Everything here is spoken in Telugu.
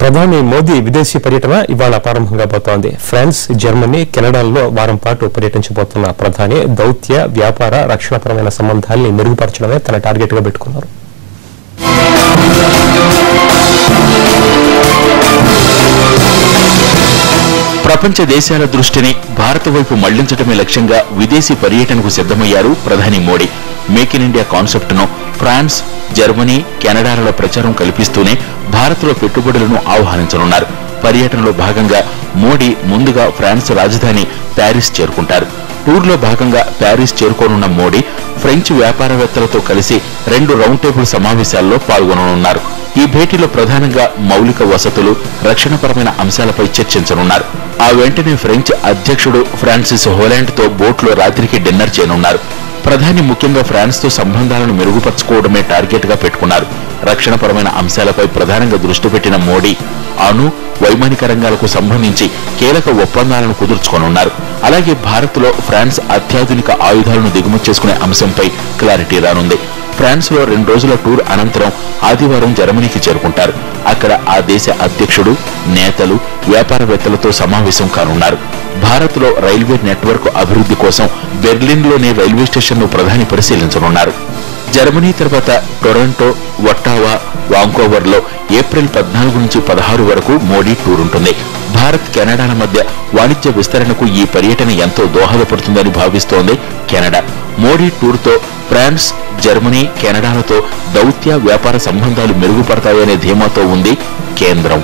ప్రధాని మోదీ విదేశీ పర్యటన ఇవాళ ప్రారంభం కాబోతోంది. ఫ్రాన్స్, జర్మనీ, కెనడాల్లో వారం పాటు పర్యటించబోతున్న ప్రధాని దౌత్య, వ్యాపార, రక్షణపరమైన సంబంధాల్ని మెరుగుపరచడమే తన టార్గెట్ గా పెట్టుకున్నారు. ప్రపంచ దేశాల దృష్టిని భారత వైపు మళ్లించడమే లక్ష్యంగా విదేశీ పర్యటనకు సిద్దమయ్యారు ప్రధాని Modi. Make in India concept ను ఫ్రాన్స్, జర్మనీ, కెనడాలలో ప్రచారం కల్పిస్తూనే భారత్లో పెట్టుబడులను ఆహ్వానించనున్నారు. పర్యటనలో భాగంగా మోడీ ముందుగా ఫ్రాన్స్ రాజధాని ప్యారిస్ చేరుకుంటారు. టూర్లో భాగంగా ప్యారిస్ చేరుకోనున్న మోడీ ఫ్రెంచ్ వ్యాపారవేత్తలతో కలిసి 2 రౌండ్ టేబుల్ సమావేశాల్లో పాల్గొననున్నారు. ఈ భేటీలో ప్రధానంగా మౌలిక వసతులు, రక్షణపరమైన అంశాలపై చర్చించనున్నారు. ఆ వెంటనే ఫ్రెంచ్ అధ్యక్షుడు ఫ్రాన్సిస్ హోలాండ్ తో బోట్లో రాత్రికి డిన్నర్ చేయనున్నారు. ప్రధాని ముఖ్యంగా ఫ్రాన్స్ తో సంబంధాలను మెరుగుపరచుకోవడమే టార్గెట్ గా పెట్టుకున్నారు. రక్షణపరమైన అంశాలపై ప్రధానంగా దృష్టి పెట్టిన మోడీ అణు, వైమానిక రంగాలకు సంబంధించి కీలక ఒప్పందాలను కుదుర్చుకోనున్నారు. అలాగే భారత్ లో ఫ్రాన్స్ అత్యాధునిక ఆయుధాలను దిగుమతి చేసుకునే అంశంపై క్లారిటీ రానుంది. ఫ్రాన్స్ లో 2 రోజుల టూర్ అనంతరం ఆదివారం జర్మనీకి చేరుకుంటారు. అక్కడ ఆ దేశ అధ్యక్షుడు, నేతలు, వ్యాపారవేత్తలతో సమావేశం కానున్నారు. భారత్ లో రైల్వే నెట్వర్క్ అభివృద్ధి కోసం బెర్లిన్ లోని రైల్వే స్టేషన్ ను ప్రధాని పరిశీలించనున్నారు. జర్మనీ తర్వాత టొరంటో, ఒట్టావా, వాంకోవర్ లో ఏప్రిల్ 14 నుంచి 16 వరకు మోడీ టూర్ ఉంటుంది. భారత్, కెనడాల మధ్య వాణిజ్య విస్తరణకు ఈ పర్యటన ఎంతో దోహదపడుతుందని భావిస్తోంది కెనడా. మోడీ టూర్ తో ఫ్రాన్స్, జర్మనీ, కెనడాలతో దౌత్య, వ్యాపార సంబంధాలు మెరుగుపడతాయనే ధీమాతో ఉంది కేంద్రం.